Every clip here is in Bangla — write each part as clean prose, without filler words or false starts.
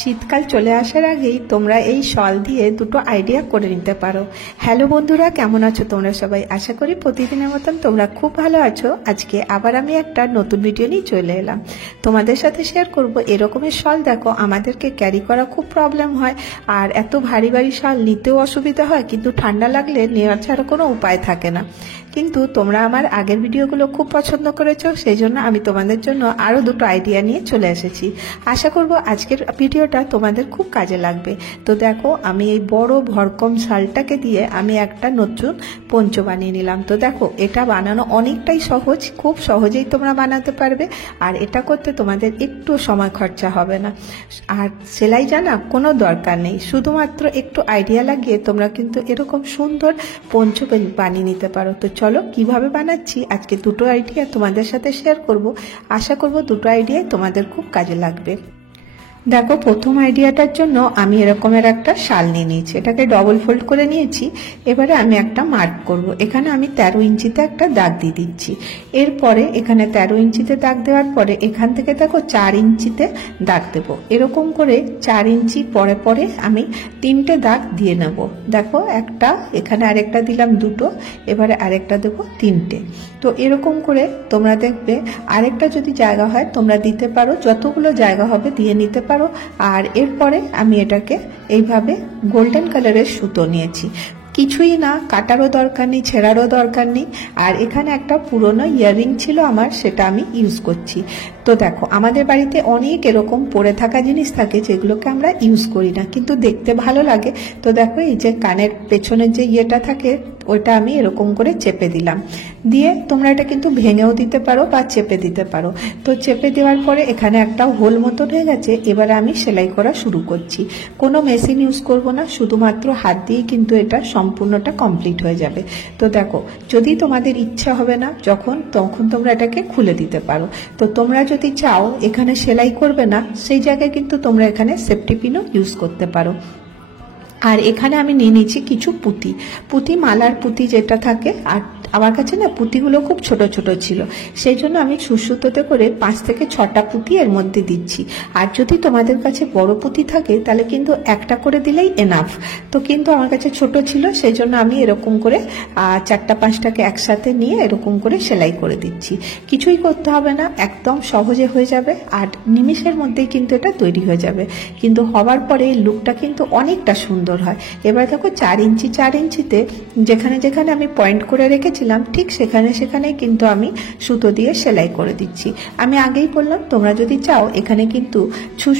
শীতকাল চলে আসার আগেই তোমরা এই শল দিয়ে দুটো আইডিয়া করে নিতে পারো। হ্যালো বন্ধুরা, কেমন আছো তোমরা সবাই? আশা করি প্রতিদিনের মতন তোমরা খুব ভালো আছো। আজকে আবার আমি একটা নতুন ভিডিও নিয়ে চলে এলাম, তোমাদের সাথে শেয়ার করব এরকমের শল। দেখো, আমাদেরকে ক্যারি করা খুব প্রবলেম হয়, আর এত ভারী ভারী শল নিতেও অসুবিধা হয়, কিন্তু ঠান্ডা লাগলে নেওয়ার ছাড়া কোনো উপায় থাকে না। কিন্তু তোমরা আমার আগের ভিডিওগুলো খুব পছন্দ করেছো, সেই জন্য আমি তোমাদের জন্য আরও দুটো আইডিয়া নিয়ে চলে এসেছি। আশা করব আজকের ভিডিওটা তোমাদের খুব কাজে লাগবে। তো দেখো, আমি এই বড় ভরকম শালটাকে দিয়ে আমি একটা নতুন পঞ্চ বানিয়ে নিলাম। তো দেখো, এটা বানানো অনেকটাই সহজ, খুব সহজেই তোমরা বানাতে পারবে, আর এটা করতে তোমাদের একটু সময় খরচা হবে না, আর সেলাই জানা কোনো দরকার নেই। শুধুমাত্র একটু আইডিয়া লাগিয়ে তোমরা কিন্তু এরকম সুন্দর পঞ্চ বানিয়ে নিতে পারো। তো চলো কিভাবে বানাচ্ছি আজকে দুটো আইডিয়া তোমাদের সাথে শেয়ার করব। আশা করব দুটো আইডিয়াই তোমাদের খুব কাজে লাগবে। দেখো, প্রথম আইডিয়াটার জন্য আমি এরকমের একটা শাল নিয়ে নিয়েছি, এটাকে ডবল ফোল্ড করে নিয়েছি। এবারে আমি একটা মার্ক করব। এখানে আমি 13 ইঞ্চিতে একটা দাগ দিয়ে দিচ্ছি। এরপরে এখানে 13 ইঞ্চিতে দাগ দেওয়ার পরে এখান থেকে দেখো 4 ইঞ্চিতে দাগ দেব। এরকম করে 4 ইঞ্চি পরে পরে আমি 3টে দাগ দিয়ে নেব। দেখো, একটা, এখানে আরেকটা দিলাম, দুটো, এবারে আরেকটা দেব, 3টে। তো এরকম করে তোমরা দেখবে আরেকটা যদি জায়গা হয় তোমরা দিতে পারো, যতগুলো জায়গা হবে দিয়ে নিতে পারো। আর এরপরে আমি এটাকে এইভাবে গোল্ডেন কালারের সুতো নিয়েছি। কিছুই না, কাটারও দরকার নেই, ছেঁড়ারও দরকার নেই। আর এখানে একটা পুরনো ইয়াররিং ছিল আমার, সেটা আমি ইউজ করছি। তো দেখো, আমাদের বাড়িতে অনেক এরকম পড়ে থাকা জিনিস থাকে যেগুলোকে আমরা ইউজ করি না, কিন্তু দেখতে ভালো লাগে। তো দেখো, এই যে কানের পেছনের যে ইয়েটা থাকে ওইটা আমি এরকম করে চেপে দিলাম। দিয়ে তোমরা এটা কিন্তু ভেঙেও দিতে পারো বা চেপে দিতে পারো। তো চেপে দেওয়ার পরে এখানে একটা হোল মতন হয়ে গেছে। এবারে আমি সেলাই করা শুরু করছি। কোনো মেশিন ইউজ করব না, শুধুমাত্র হাত দিয়েই কিন্তু এটা সম্পূর্ণটা কমপ্লিট হয়ে যাবে। তো দেখো, যদি তোমাদের ইচ্ছা হবে না তখন তোমরা এটাকে খুলে দিতে পারো। তো তোমরা যদি চাও এখানে সেলাই করবে না, সেই জায়গায় কিন্তু তোমরা এখানে সেফটি পিনও ইউজ করতে পারো। আর এখানে আমি নিয়ে নিচ্ছি কিছু পুঁতি মালার পুঁতি যেটা থাকে। আর আমার কাছে না পুঁতিগুলো খুব ছোট ছোট ছিল, সেই জন্য আমি সুসুতোতে করে 5 থেকে 6টা পুঁতি এর মধ্যে দিচ্ছি। আর যদি তোমাদের কাছে বড় পুঁতি থাকে তাহলে কিন্তু একটা করে দিলেই এনাফ। তো কিন্তু আমার কাছে ছোট ছিল, সেই জন্য আমি এরকম করে 4টা 5টাকে একসাথে নিয়ে এরকম করে সেলাই করে দিচ্ছি। কিছুই করতে হবে না, একদম সহজে হয়ে যাবে, আর নিমিষের মধ্যেই কিন্তু এটা তৈরি হয়ে যাবে। কিন্তু হওয়ার পরে এই লুকটা কিন্তু অনেকটা সুন্দর হয়। এবার দেখো, 4 ইঞ্চিতে যেখানে যেখানে আমি পয়েন্ট করে রেখেছি ঠিক সেখানে কিন্তু আমি সুতো দিয়ে সেলাই করে দিচ্ছি। আমি আগেই বললাম, তোমরা যদি চাও এখানে কিন্তু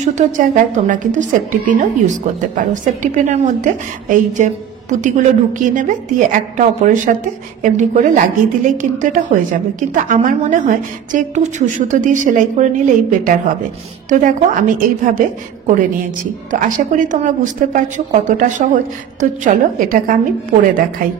সুতোর জায়গায় তোমরা কিন্তু সেফটি পিনও ইউজ করতে পারো। সেফটি পিনের মধ্যে এই যে পুঁতিগুলো ঢুকিয়ে নেবে, দিয়ে একটা অপরের সাথে এমনি করে লাগিয়ে দিলেই কিন্তু এটা হয়ে যাবে। কিন্তু আমার মনে হয় যে একটু সুতো দিয়ে সেলাই করে নিলেই বেটার হবে। তো দেখো, আমি এইভাবে করে নিয়েছি। তো আশা করি তোমরা বুঝতে পারছো কতটা সহজ। তো চলো এটাকে আমি পরে দেখাই।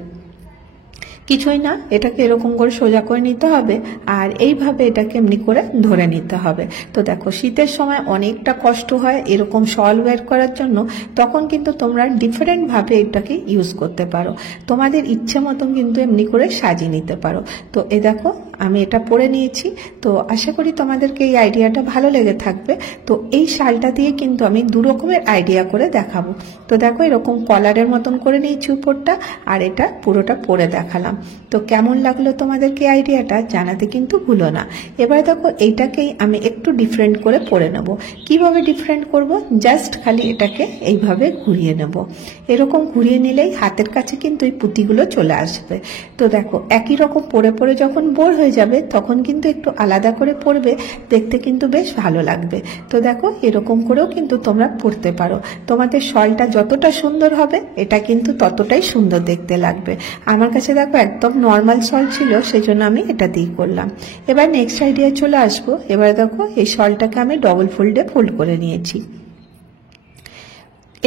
কিছুই না, এটাকে এরকম করে সোজা করে নিতে হবে, আর এইভাবে এটাকে এমনি করে ধরে নিতে হবে। তো দেখো, শীতের সময় অনেকটা কষ্ট হয় এরকম শল ওয়্যার করার জন্য, তখন কিন্তু তোমরা ডিফারেন্ট ভাবে এটাকে ইউজ করতে পারো। তোমাদের ইচ্ছে মতন কিন্তু এমনি করে সাজিয়ে নিতে পারো। তো এই দেখো, আমি এটা পরে নিয়েছি। তো আশা করি তোমাদেরকে এই আইডিয়াটা ভালো লেগে থাকবে। তো এই শালটা দিয়ে কিন্তু আমি 2 রকমের আইডিয়া করে দেখাবো। তো দেখো, এরকম কলারের মতন করে নিয়েছি উপরটা, আর এটা পুরোটা পরে দেখালাম। তো কেমন লাগলো তোমাদেরকে আইডিয়াটা জানাতে কিন্তু ভুলো না। এবার দেখো, এইটাকেই আমি একটু ডিফারেন্ট করে পরে নেব। কিভাবে ডিফারেন্ট করব? জাস্ট খালি এটাকে এইভাবে ঘুরিয়ে নেব। এরকম ঘুরিয়ে নিলেই হাতের কাছে কিন্তু এই পুঁতিগুলো চলে আসবে। তো দেখো, একই রকম পরে পরে যখন বোর হয়ে যাবে তখন কিন্তু একটু আলাদা করে পরবে, দেখতে কিন্তু বেশ ভালো লাগবে। তো দেখো, এরকম করেও কিন্তু তোমরা পরতে পারো। তোমাদের শলটা যতটা সুন্দর হবে এটা কিন্তু ততটাই সুন্দর দেখতে লাগবে। আমার কাছে দেখো একদম নর্মাল শল ছিল, সেই জন্য আমি এটা দিয়ে করলাম। এবার নেক্সট আইডিয়া চলে আসবো। এবার দেখো, এই শলটাকে আমি ডবল ফোল্ডে ফোল্ড করে নিয়েছি।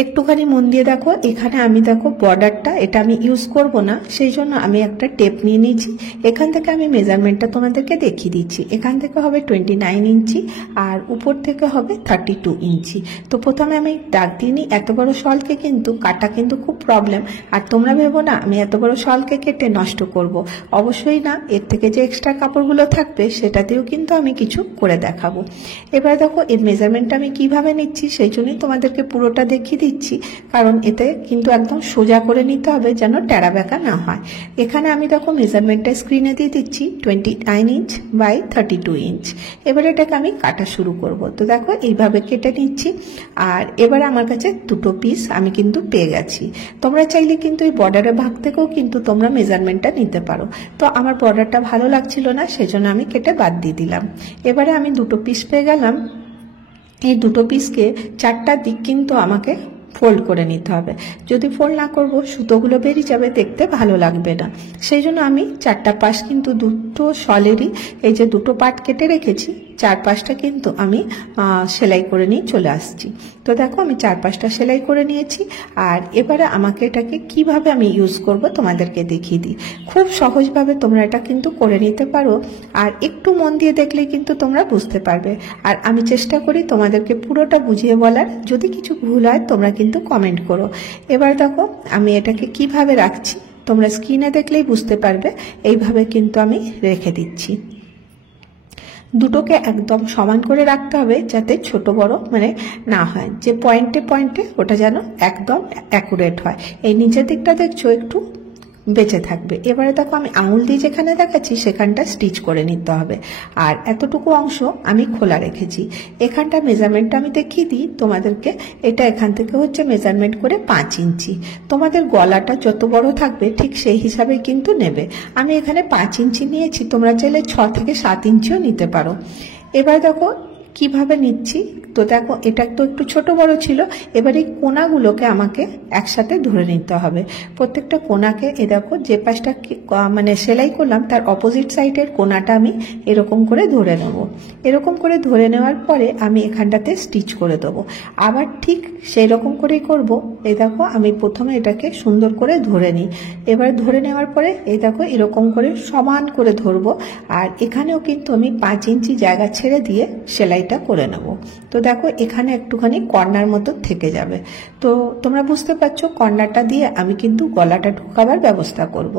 একটুখানি মন দিয়ে দেখো, এখানে আমি দেখো বর্ডারটা এটা আমি ইউজ করব না, সেই জন্য আমি একটা টেপ নিয়ে নিয়েছি। এখান থেকে আমি মেজারমেন্টটা তোমাদেরকে দেখিয়ে দিচ্ছি। এখান থেকে হবে 29 ইঞ্চি আর উপর থেকে হবে 32 ইঞ্চি। তো প্রথমে আমি দাগ দিয়ে নিই। এত বড় শলকে কিন্তু কাটা কিন্তু খুব প্রবলেম, আর তোমরা ভেবো না আমি এত বড় শলকে কেটে নষ্ট করব, অবশ্যই না। এর থেকে যে এক্সট্রা কাপড়গুলো থাকবে সেটাতেও কিন্তু আমি কিছু করে দেখাবো। এবার দেখো এর মেজারমেন্টটা আমি কিভাবে নিচ্ছি সেই জন্যই তোমাদেরকে পুরোটা দেখিয়ে দিচ্ছি, কারণ এতে কিন্তু একদম সোজা করে নিতে হবে যেন টেরা বেঁকা না হয়। এখানে আমি দেখো মেজারমেন্টটা স্ক্রিনে দিয়ে দিচ্ছি 29 ইঞ্চ বাই 32 ইঞ্চ। এবার এটাকে আমি কাটা শুরু করব। তো দেখো এইভাবে কেটে নিচ্ছি। আর এবার আমার কাছে দুটো পিস আমি কিন্তু পেয়ে গেছি। তোমরা চাইলে কিন্তু এই বর্ডারের ভাগ থেকেও কিন্তু তোমরা মেজারমেন্টটা নিতে পারো। তো আমার বর্ডারটা ভালো লাগছিল না, সেজন্য আমি কেটে বাদ দিয়ে দিলাম। এবারে আমি দুটো পিস পেয়ে গেলাম। এই দুটো পিসকে চারটা দিক কিন্তু আমাকে ফোল্ড করে নিতে হবে। যদি ফোল্ড না করব সুতোগুলো বেরিয়ে যাবে, দেখতে ভালো লাগবে না। সেই জন্য আমি চারটা পাশ কিন্তু দুটো শলেরই এই যে দুটো পার্ট কেটে রেখেছি, চার পাশটা কিন্তু আমি সেলাই করে নিয়ে চলে আসছি। তো দেখো আমি চার পাশটা সেলাই করে নিয়েছি। আর এবারে আমাকে এটাকে কিভাবে আমি ইউজ করব তোমাদেরকে দেখিয়ে দিই। খুব সহজভাবে তোমরা এটা কিন্তু করে নিতে পারো, আর একটু মন দিয়ে দেখলে কিন্তু তোমরা বুঝতে পারবে। আর আমি চেষ্টা করি তোমাদেরকে পুরোটা বুঝিয়ে বলার, যদি কিছু ভুল হয় তোমরা কিন্তু কমেন্ট করো। এবার দেখো আমি এটাকে কিভাবে রাখছি তোমরা স্ক্রিনে দেখলেই বুঝতে পারবে। এইভাবে কিন্তু আমি রেখে দিচ্ছি। দুটোকে একদম সমান করে রাখতে হবে যাতে ছোট বড় মানে না হয়, যে পয়েন্টে পয়েন্টে ওটা যেন একদম অ্যাকুরেট হয়। এই নিচের দিকটা দেখছো একটু বেঁচে থাকবে। এবারে দেখো আমি আঙুল দিয়ে যেখানে দেখাচ্ছি সেখানটা স্টিচ করে নিতে হবে। আর এতটুকু অংশ আমি খোলা রেখেছি। এখানটা মেজারমেন্টটা আমি দেখিয়ে দিই তোমাদেরকে। এটা এখান থেকে হচ্ছে মেজারমেন্ট করে 5 ইঞ্চি। তোমাদের গলাটা যত বড় থাকবে ঠিক সেই হিসাবে কিন্তু নেবে। আমি এখানে 5 ইঞ্চি নিয়েছি, তোমরা চাইলে 6 থেকে 7 ইঞ্চিও নিতে পারো। এবার দেখো কিভাবে নিচ্ছি। তো দেখো এটা তো একটু ছোট বড় ছিল। এবার এই কোনাগুলোকে আমাকে একসাথে ধরে নিতে হবে। প্রত্যেকটা কোনাকে এ দেখো যে পাশটা মানে সেলাই করলাম তার অপোজিট সাইডের কোনাটা আমি এরকম করে ধরে নেব। এরকম করে ধরে নেওয়ার পরে আমি এখানটাতে স্টিচ করে দেবো। আবার ঠিক সেই রকম করেই করব। এই দেখো আমি প্রথমে এটাকে সুন্দর করে ধরে নিই। এবার ধরে নেওয়ার পরে এই দেখো এরকম করে সমান করে ধরবো। আর এখানেও কিন্তু আমি 5 ইঞ্চি জায়গা ছেড়ে দিয়ে সেলাইটা করে নেব। তো দেখো এখানে একটুখানি কর্নার মতো থেকে যাবে। তো তোমরা বুঝতে পারছো কর্নারটা দিয়ে আমি কিন্তু গলাটা ঢোকাবার ব্যবস্থা করব।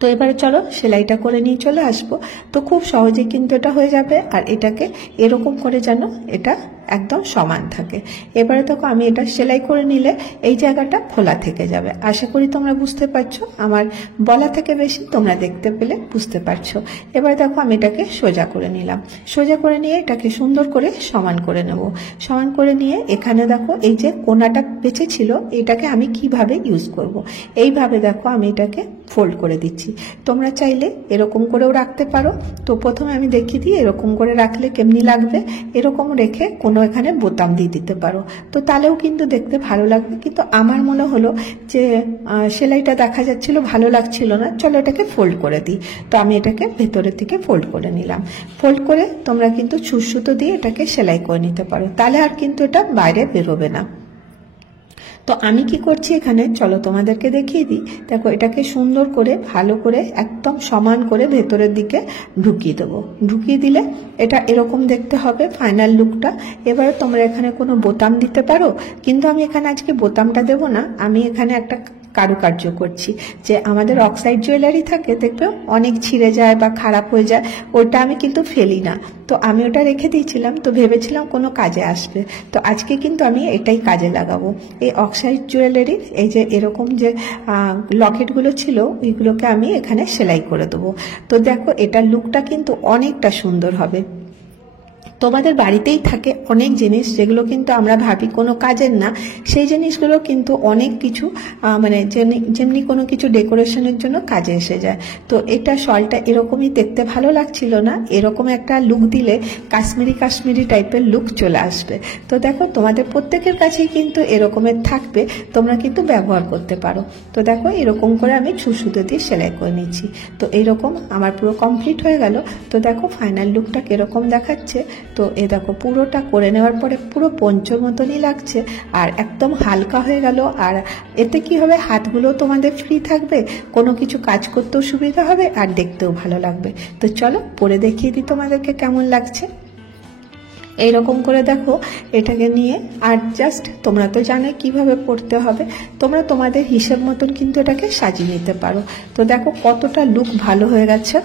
তো এবারে চলো সেলাইটা করে নিয়ে চলে আসবো। তো খুব সহজে কিন্তু এটা হয়ে যাবে। আর এটাকে এরকম করে যেন এটা একদম সমান থাকে। এবারে দেখো আমি এটা সেলাই করে নিলে এই জায়গাটা খোলা থেকে যাবে। আশা করি তোমরা বুঝতে পারছো, আমার বলা থেকে বেশি তোমরা দেখতে পেলে বুঝতে পারছো। এবার দেখো আমি এটাকে সোজা করে নিলাম। সোজা করে নিয়ে এটাকে সুন্দর করে সমান করে নেব। সমান করে নিয়ে এখানে দেখো এই যে কোনাটা বেঁচে ছিল এটাকে আমি কিভাবে ইউজ করব। এইভাবে দেখো আমি এটাকে ফোল্ড করে দিচ্ছি। তোমরা চাইলে এরকম করেও রাখতে পারো। তো প্রথমে আমি দেখিয়ে দিই এরকম করে রাখলে কেমনি লাগবে। এরকম রেখে কোনো এখানে বোতাম দিয়ে দিতে পারো, তো তাহলেও কিন্তু দেখতে ভালো লাগবে। কিন্তু আমার মনে হলো যে সেলাইটা দেখা যাচ্ছিল ভালো লাগছিল না, চলো এটাকে ফোল্ড করে দিই। তো আমি এটাকে ভেতরের দিকে ফোল্ড করে নিলাম। ফোল্ড করে তোমরা কিন্তু সুতো দিয়ে এটাকে সেলাই করে নিতে পারো, তাহলে আর কিন্তু এটা বাইরে বেরোবে না। তো আমি কি করছি এখানে চলো তোমাদেরকে দেখিয়ে দিই। দেখো এটাকে সুন্দর করে ভালো করে একদম সমান করে ভেতরের দিকে ঢুকিয়ে দেবো। ঢুকিয়ে দিলে এটা এরকম দেখতে হবে ফাইনাল লুকটা। এবারে তোমরা এখানে কোনো বোতাম দিতে পারো, কিন্তু আমি এখানে আজকে বোতামটা দেবো না। আমি এখানে একটা কারুকার্য করছি, যে আমাদের অক্সাইড জুয়েলারি থাকে দেখবে অনেক ছিঁড়ে যায় বা খারাপ হয়ে যায়, ওটা আমি কিন্তু ফেলি না। তো আমি ওটা রেখে দিয়েছিলাম, তো ভেবেছিলাম কোনো কাজে আসবে। তো আজকে কিন্তু আমি এটাই কাজে লাগাবো। এই অক্সাইড জুয়েলারির এই যে এরকম যে লকেটগুলো ছিল ওইগুলোকে আমি এখানে সেলাই করে দেবো। তো দেখো এটার লুকটা কিন্তু অনেকটা সুন্দর হবে। তোমাদের বাড়িতেই থাকে অনেক জিনিস যেগুলো কিন্তু আমরা ভাবি কোনো কাজের না, সেই জিনিসগুলো কিন্তু অনেক কিছু মানে যেমনি কোনো কিছু ডেকোরেশনের জন্য কাজে এসে যায়। তো এটা শলটা এরকমই দেখতে ভালো লাগছিল না, এরকম একটা লুক দিলে কাশ্মীরি টাইপের লুক চলে আসবে। তো দেখো তোমাদের প্রত্যেকের কাছেই কিন্তু এরকমের থাকবে, তোমরা কিন্তু ব্যবহার করতে পারো। তো দেখো এরকম করে আমি সুতো দিয়ে সেলাই করে নিচ্ছি। তো এরকম আমার পুরো কমপ্লিট হয়ে গেল। তো দেখো ফাইনাল লুকটা কিরকম দেখাচ্ছে। তো এ দেখো পুরোটা করে নেওয়ার পরে পুরো পঞ্চর মতনই লাগছে আর একদম হালকা হয়ে গেল। আর এতে কি হবে, হাতগুলো তোমাদের ফ্রি থাকবে, কোনো কিছু কাজ করতেও সুবিধা হবে আর দেখতেও ভালো লাগবে। তো চলো পরে দেখিয়ে দিই তোমাদেরকে কেমন লাগছে। এইরকম করে দেখো এটাকে নিয়ে, আর জাস্ট তোমরা তো জানো কিভাবে পড়তে হবে, তোমরা তোমাদের হিসেব মতন কিন্তু এটাকে সাজিয়ে নিতে পারো। তো দেখো কতটা লুক ভালো হয়ে গেছে।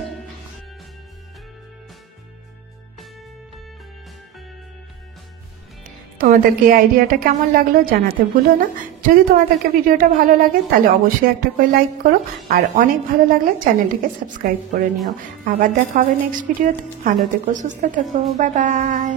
তোমাদেরকে এই আইডিয়াটা কেমন লাগলো জানাতে ভুলো না। যদি তোমাদেরকে ভিডিওটা ভালো লাগে তাহলে অবশ্যই একটা করে লাইক করো, আর অনেক ভালো লাগলে চ্যানেলটিকে সাবস্ক্রাইব করে নিও। আবার দেখা হবে নেক্সট ভিডিওতে। ভালো থেকো, সুস্থ থেকো, বাই বাই।